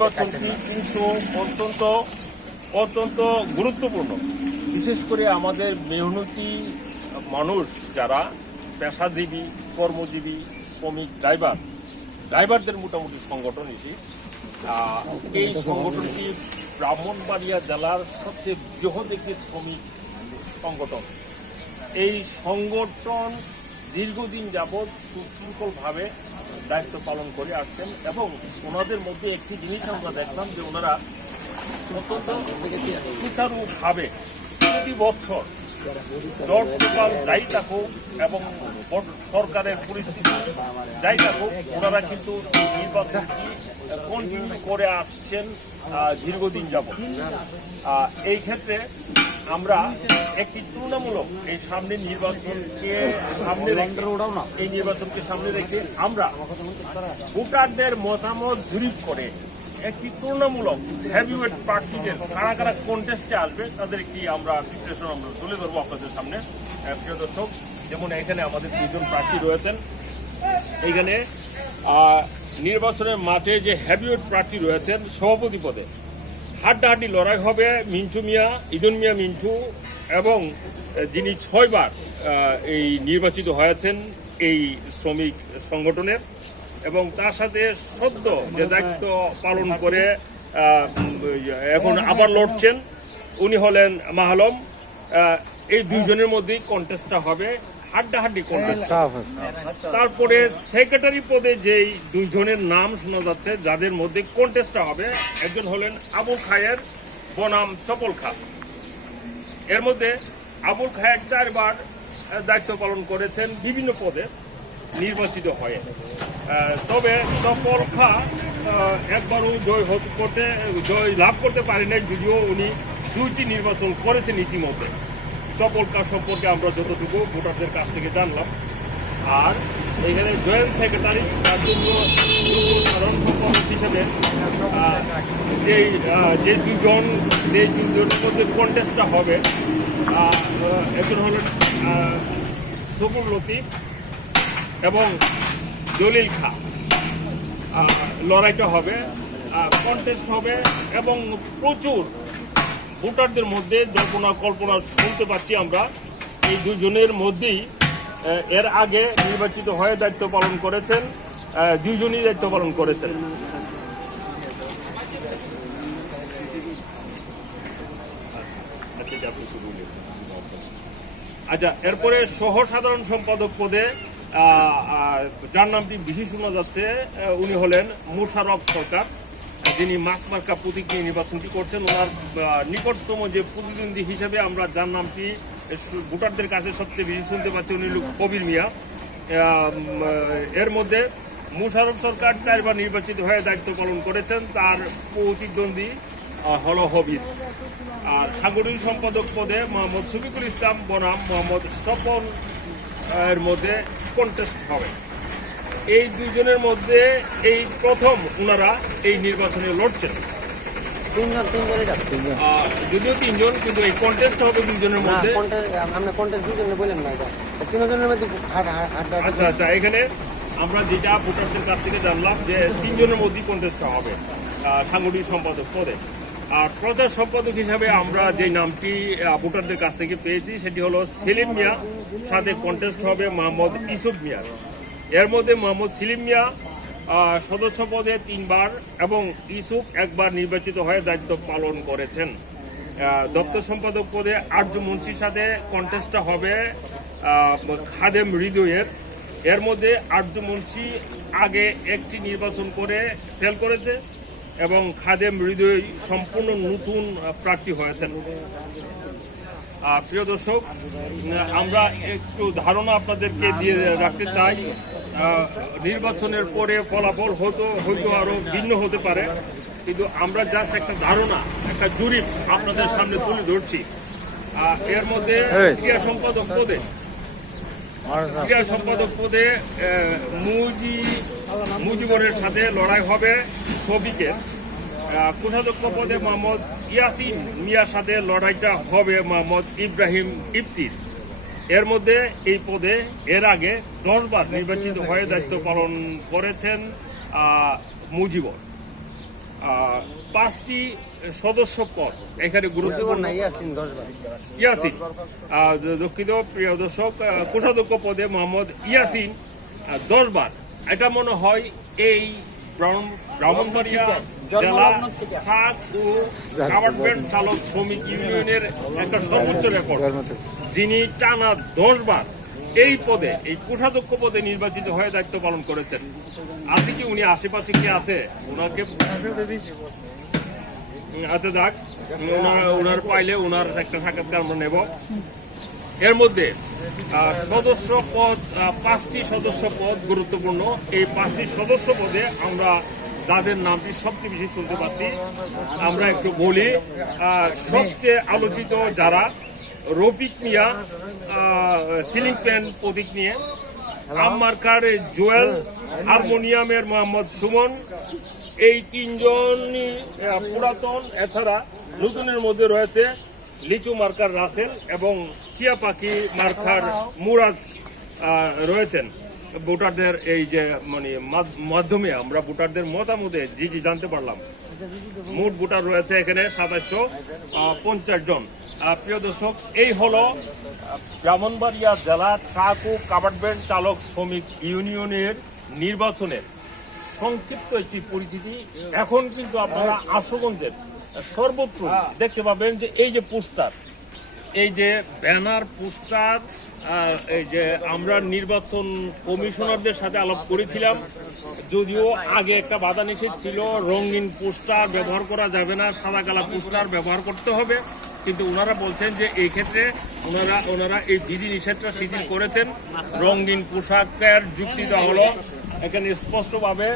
নির্বাচনটি কিন্তু অত্যন্ত অত্যন্ত গুরুত্বপূর্ণ। বিশেষ করে আমাদের মেহনতি মানুষ যারা পেশাজীবী, কর্মজীবী, শ্রমিক, ড্রাইভার, ড্রাইভারদের মোটামুটি সংগঠন এটি। এই সংগঠনটি ব্রাহ্মণবাড়িয়া জেলার সবচেয়ে বৃহৎ একটি শ্রমিক সংগঠন। এই সংগঠন দীর্ঘদিন যাবৎ সুশৃঙ্খলভাবে দায়িত্ব পালন করে আসছেন এবং ওনাদের মধ্যে একটি জিনিস আমরা দেখলাম যে ওনারা অত্যন্ত সুচারুভাবে প্রতি বছর দর টোটাল যাই থাকুক এবং সরকারের পরিস্থিতি যাই থাকুক ওনারা কিন্তু নির্বাচনটি কন্টিনিউ করে আসছেন দীর্ঘদিন আহ, এই ক্ষেত্রে আমরা একটি তুলনামূলক এই সামনে নির্বাচনকে সামনে রেখে এই নির্বাচনকে সামনে রেখে আমরা ভোটারদের মতামত জরিপ করে একটি তুলনামূলক হ্যাভিওয়েট প্রার্থীদের কারা কারা কন্টেস্টে আসবে তাদের কি আমরা বিশ্লেষণ আমরা তুলে ধরবো আপনাদের সামনে। প্রিয় দর্শক যেমন এখানে আমাদের দুজন প্রার্থী রয়েছেন। এখানে আহ, নির্বাচনের মাঠে যে হ্যাভিওয়েট প্রার্থী রয়েছেন সভাপতি পদে। হাড্ডাহাড্ডি লড়াই হবে মিন্টু মিয়া, ইদুন মিয়া মিন্টু এবং যিনি ছয়বার এই নির্বাচিত হয়েছেন এই শ্রমিক সংগঠনের এবং তার সাথে সদ্য যে দায়িত্ব পালন করে এখন আবার লড়ছেন, উনি হলেন মাহালম এই দুইজনের মধ্যেই কন্টেস্টটা হবে। হাড্ডাহাড্ডি কন্টেস্ট তারপরে সেক্রেটারি পদে যেই দুইজনের নাম শোনা যাচ্ছে যাদের মধ্যে কন্টেস্টটা হবে একজন হলেন আবুল খায়ের বনাম চপল খা। এর মধ্যে আবুল খায়ের চারবার দায়িত্ব পালন করেছেন বিভিন্ন পদে নির্বাচিত হয়ে। আহ, তবে চপল খা আহ, একবারও জয় হতে- করতে জয় লাভ করতে পারেন যদিও উনি দুইটি নির্বাচন করেছেন ইতিমধ্যে। চপল খা সম্পর্কে আমরা যতটুকু ভোটারদের কাছ থেকে জানলাম। আর এখানে জয়েন্ট সেক্রেটারি তার জন্য সাধারণ সম্পাদক হিসেবে যেই যে দুজন যে দুজনের মধ্যে কন্টেস্টটা হবে একজন হলেন সবুর লতিফ এবং দলিল খা। লড়াইটা হবে কন্টেস্ট হবে এবং প্রচুর ভোটারদের মধ্যে জল্পনা কল্পনা শুনতে পাচ্ছি আমরা। এই দুজনের মধ্যেই এর আগে নির্বাচিত হয়ে দায়িত্ব পালন করেছেন আহ, দুইজনই দায়িত্ব পালন করেছেন। আচ্ছা এরপরে সহ সাধারণ সম্পাদক পদে যার নামটি বেশি শোনা যাচ্ছে উনি হলেন মুশারফ সরকার। যিনি মাস মার্কা প্রতীক নিয়ে নির্বাচনটি করছেন, ওনার নিকটতম যে প্রতিদ্বন্দ্বী হিসেবে আমরা যার নামটি ভোটারদের কাছে সবচেয়ে বেশি শুনতে পাচ্ছি উনি কবির মিয়া। এর মধ্যে মুশারফ সরকার চারবার নির্বাচিত হয়ে দায়িত্ব পালন করেছেন, তার প্রতিদ্বন্দ্বী হল হবির। আর সাংগঠনিক সম্পাদক পদে মোহাম্মদ শফিকুল ইসলাম বনাম মোহাম্মদ স্বপন এর মধ্যে কন্টেস্ট হবে। এই দুজনের মধ্যে এই প্রথম ওনারা এই নির্বাচনে লড়ছেন। যদিও তিনজন কিন্তু এই কন্টেস্ট হবে দুজনের মধ্যে। আমরা কোনটা দুজনে বললেন না তিনজনের মধ্যে হাট হাট হাট আচ্ছা আচ্ছা এখানে আমরা যেটা ভোটারদের কাছ থেকে জানলাম যে তিনজনের মধ্যেই কন্টেস্টটা হবে সাংগঠনিক সম্পাদক পদে। আর প্রচার সম্পাদক হিসাবে আমরা যে নামটি ভোটারদের কাছ থেকে পেয়েছি সেটি হলো সেলিম মিয়া সাথে কন্টেস্ট হবে মোহাম্মদ ইসুফ মিয়ার এর মধ্যে মোহাম্মদ সিলিম মিয়া সদস্য পদে তিনবার এবং ইসুফ একবার নির্বাচিত হয়ে দায়িত্ব পালন করেছেন। দপ্তর সম্পাদক পদে আর্য মুন্সির সাথে কন্টেস্টটা হবে খাদেম হৃদয়ের। এর মধ্যে আর্য মুন্সি আগে একটি নির্বাচন করে ফেল করেছে এবং খাদেম হৃদয় সম্পূর্ণ নতুন প্রার্থী হয়েছেন। প্রিয় দর্শক, আমরা একটু ধারণা আপনাদেরকে দিয়ে রাখতে চাই। নির্বাচনের পরে ফলাফল হতো হয়তো আরও ভিন্ন হতে পারে। কিন্তু আমরা জাস্ট একটা ধারণা একটা জরিপ আপনাদের সামনে তুলে ধরছি। এর মধ্যে ক্রীড়া সম্পাদক পদে। ক্রীড়া সম্পাদক পদে মুজি মুজিবরের সাথে লড়াই হবে সবিকের কোষাধ্যক্ষ পদে মোহাম্মদ ইয়াসিন মিয়ার সাথে লড়াইটা হবে মোহাম্মদ ইব্রাহিম ইফতির। এর মধ্যে এই পদে এর আগে দশবার নির্বাচিত হয়ে দায়িত্ব পালন করেছেন মুজিবর। পাঁচটি সদস্য পদ এখানে গুরুত্বপূর্ণ। ইয়াসিন দুঃখিত প্রিয় দর্শক কোষাধ্যক্ষ পদে মোহাম্মদ ইয়াসিন আহ, দশ বার এটা মনে হয় এই ব্রাহ্মণবাড়িয়া জেলা খাত ও গাভার্নমেন্ট চালক শ্রমিক ইউনিয়নের একটা সর্বোচ্চ রেকর্ড যিনি টানা দশ বার এই পদে এই কোষাধ্যক্ষ পদে নির্বাচিত হয়ে দায়িত্ব পালন করেছেন। আছে কি উনি আশেপাশে কি আছে? ওনাকে আচ্ছা যাক ওনার ওনার পাইলে ওনার একটা সাক্ষাৎকার আমরা নেব। এর মধ্যে সদস্য পদ পাঁচটি সদস্য পদ গুরুত্বপূর্ণ। এই পাঁচটি সদস্য পদে আমরা যাদের নামটি সবচেয়ে বেশি শুনতে পাচ্ছি আমরা একটু বলি সবচেয়ে আলোচিত যারা রফিক মিয়া সিলিং ফ্যান প্রতীক নিয়ে আম্মারকার জুয়েল হারমোনিয়ামের মোহাম্মদ সুমন এই তিনজনই আহ, পুরাতন এছাড়া নতুনের মধ্যে রয়েছে লিচু মার্কার রাসেল এবং টিয়া পাখি মার্কার মুরাদ রয়েছেন। ভোটারদের এই যে মানে মাধ- মাধ্যমে আমরা ভোটারদের মতামতে জি জি জানতে পারলাম। মোট ভোটার রয়েছে এখানে সাতাশশো পঞ্চাশ জন। প্রিয় দর্শক, এই হলো ব্রাহ্মণবাড়িয়া জেলা ট্রাক ও কাভার্ডভ্যান চালক শ্রমিক ইউনিয়নের নির্বাচনের সংক্ষিপ্ত একটি পরিচিতি। এখন কিন্তু আপনারা আশুগঞ্জের সর্বত্র দেখতে পাবেন যে এই যে পোস্টার এই যে ব্যানার পোস্টার এই যে আমরা নির্বাচন কমিশনারদের সাথে আলাপ করেছিলাম। যদিও আগে একটা বাধা নিষেধ ছিল রঙিন পোস্টার ব্যবহার করা যাবে না সাদা কালা পোস্টার ব্যবহার করতে হবে। কিন্তু ওনারা বলছেন যে এই ক্ষেত্রে ওনারা ওনারা এই বিধি নিষেধটা শিথিল করেছেন। রঙিন পোশাকের যুক্তি দেওয়া হলো। এখানে স্পষ্টভাবে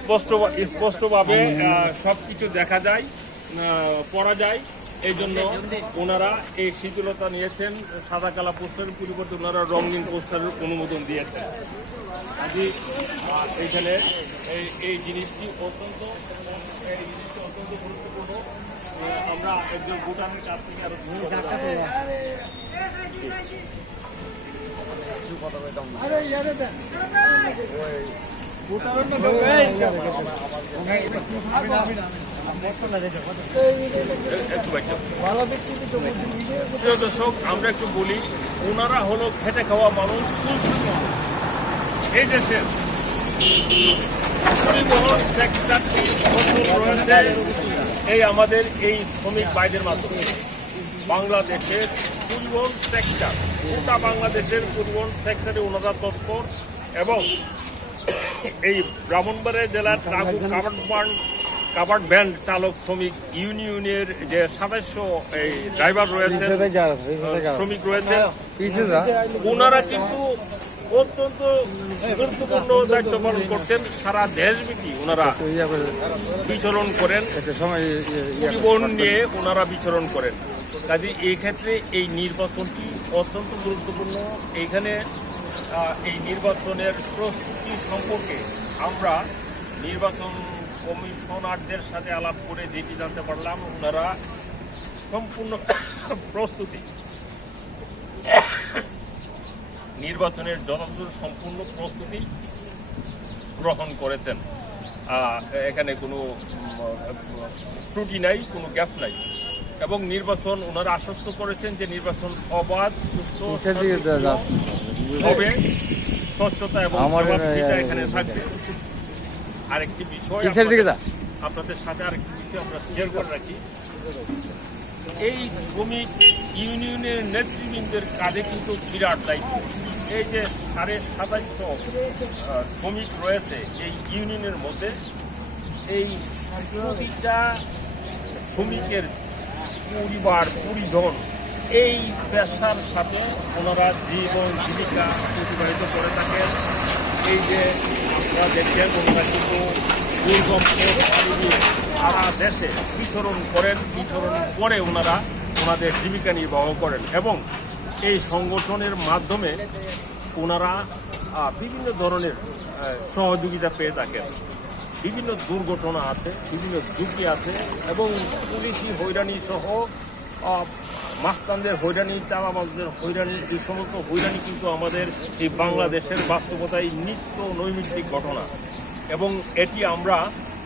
স্পষ্ট স্পষ্টভাবে সব কিছু দেখা যায় পড়া যায়। এই জন্য ওনারা এই শিথিলতা নিয়েছেন সাদা কালা পোস্টারের পরিবর্তে ওনারা রঙিন পোস্টারের অনুমোদন দিয়েছেন। আজই এইখানে এই এই জিনিসটি অত্যন্ত এই জিনিসটি অত্যন্ত গুরুত্বপূর্ণ। আমরা একজন ভুটানের কাছ থেকে আরও একটু বাইরে। দর্শক, আমরা একটু বলি, ওনারা হলো খেটে খাওয়া মানুষ এই দেশের এই আমাদের এই শ্রমিক বাইদের মাধ্যমে। বাংলাদেশের পরিবহন সেক্টর গোটা বাংলাদেশের পরিবহন সেক্টরে ওনারা তৎপর এবং এই ব্রাহ্মণবাড়িয়া জেলার ট্রাক কাভার্ড কাভার্ড ব্যান্ড চালক শ্রমিক ইউনিয়নের যে সদস্য এই ড্রাইভার রয়েছেন শ্রমিক রয়েছেন। ওনারা কিন্তু অত্যন্ত গুরুত্বপূর্ণ দায়িত্ব পালন করছেন। সারা দেশব্যাপী ওনারা বিচরণ করেন। পরিবহন নিয়ে ওনারা বিচরণ করেন। কাজে এই ক্ষেত্রে এই নির্বাচনটি অত্যন্ত গুরুত্বপূর্ণ। এইখানে এই নির্বাচনের প্রস্তুতি সম্পর্কে আমরা নির্বাচন কমিশনারদের সাথে আলাপ করে যেটি জানতে পারলাম, ওনারা সম্পূর্ণ প্রস্তুতি। নির্বাচনের যথাযথ সম্পূর্ণ প্রস্তুতি গ্রহণ করেছেন। এখানে কোনো ত্রুটি নাই, কোনো গ্যাপ নাই। এবং নির্বাচন ওনারা আশ্বস্ত করেছেন যে নির্বাচন অবাধ সুস্থ হবে স্বচ্ছতা এবং আমার- এখানে থাকবে। আরেকটি বিষয়? আপনাদের- সাথে আরেকটি বিষয় আমরা শেয়ার করে রাখি। এই শ্রমিক ইউনিয়নের নেতৃবৃন্দের কাঁধে কিন্তু বিরাট দায়িত্ব। এই যে সাড়ে সাতাইশশো আহ, শ্রমিক রয়েছে এই ইউনিয়নের মধ্যে এই প্রতিটা শ্রমিকের পরিবার, পরিজন এই পেশার সাথে ওনারা জীবন জীবিকা অতিবাহিত করে থাকেন। এই যে আপনারা দেখছেন ওনারা কিন্তু দুর্গম সারা দেশে বিচরণ করেন, বিচরণ করে ওনারা ওনাদের জীবিকা নির্বাহ করেন এবং এই সংগঠনের মাধ্যমে ওনারা বিভিন্ন ধরনের সহযোগিতা পেয়ে থাকেন। বিভিন্ন দুর্ঘটনা আছে, বিভিন্ন ঝুঁকি আছে এবং পুলিশি হয়রানি সহ মাস্তানদের হয়রানি চালাবাজদের হয়রানি, এই সমস্ত হৈরানি কিন্তু আমাদের এই বাংলাদেশের বাস্তবতায় নিত্য নৈমিত্তিক ঘটনা। এবং এটি আমরা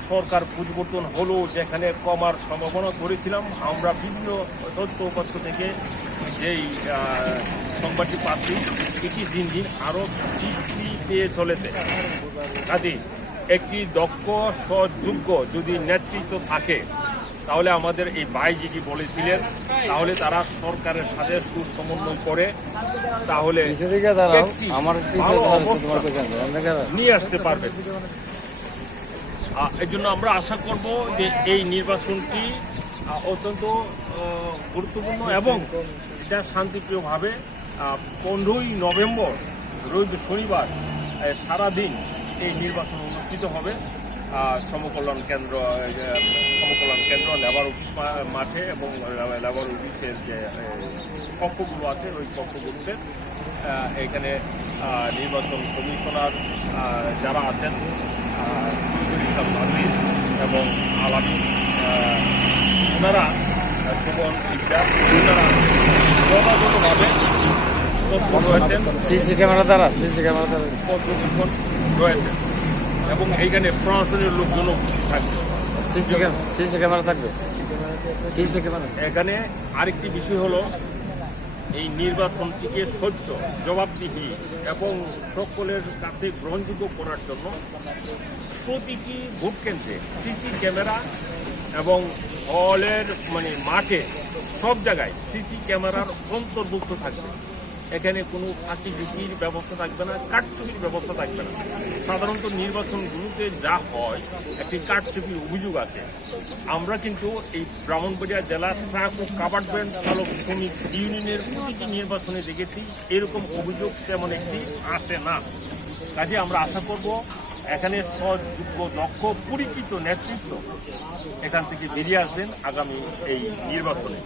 সরকার পরিবর্তন হলো যেখানে কমার সম্ভাবনা করেছিলাম। আমরা বিভিন্ন তথ্যপত্র থেকে যেই সংবাদটি পাচ্ছি, এটি দিন দিন আরও বৃদ্ধি পেয়ে চলেছে। কাজে একটি দক্ষ সযোগ্য যদি নেতৃত্ব থাকে তাহলে আমাদের এই ভাই যেটি বলেছিলেন তাহলে তারা সরকারের সাথে সুসমন্বয় করে তাহলে নিয়ে আসতে পারবেন। আহ, এই জন্য আমরা আশা করব যে এই নির্বাচনটি অত্যন্ত গুরুত্বপূর্ণ এবং এটা শান্তিপ্রিয়ভাবে পনেরোই নভেম্বর রোজ শনিবার সারাদিন এই নির্বাচন অনুষ্ঠিত হবে। সমকল্যাণ কেন্দ্র সমকল্যাণ কেন্দ্র লেবার অফিস মাঠে এবং লেবার অফিসের যে কক্ষগুলো আছে ওই কক্ষগুলোতে এখানে নির্বাচন কমিশনার যারা আছেন আহ, ইসলাম নাজির এবং আলামী ওনারা সুমন ওনারা তথ্য রয়েছেন সিসি ক্যামেরা দ্বারা সিসি ক্যামেরা দ্বারা। পর্যবেক্ষণ এবং এইখানে প্রশাসনের লোকজনও থাকবে। সিসি ক্যামেরা সিসি ক্যামেরা থাকবে? CC camera? এখানে আরেকটি বিষয় হলো এই নির্বাচনটিকে সহ্য জবাবদিহি এবং সকলের কাছে গ্রহণযোগ্য করার জন্য প্রতিটি ভোট কেন্দ্রে সিসি ক্যামেরা এবং হলের মানে মাঠে সব জায়গায় সিসি ক্যামেরার অন্তর্ভুক্ত থাকবে। এখানে কোনো ফাঁকি ঝুঁকির ব্যবস্থা থাকবে না কারচুপির ব্যবস্থা থাকবে না। সাধারণত নির্বাচনগুলোতে যা হয়, একটি কারচুপির অভিযোগ আছে। আমরা কিন্তু এই ব্রাহ্মণবাড়িয়া জেলার ট্রাক ও কাভার্ড ব্যান্ড চালক শ্রমিক ইউনিয়নের প্রতিটি নির্বাচনে দেখেছি, এরকম অভিযোগ তেমন একটি আসে না। কাজে আমরা আশা করব, এখানে সযোগ্য দক্ষ পরিচিত নেতৃত্ব এখান থেকে বেরিয়ে আসবেন আগামী এই নির্বাচনে।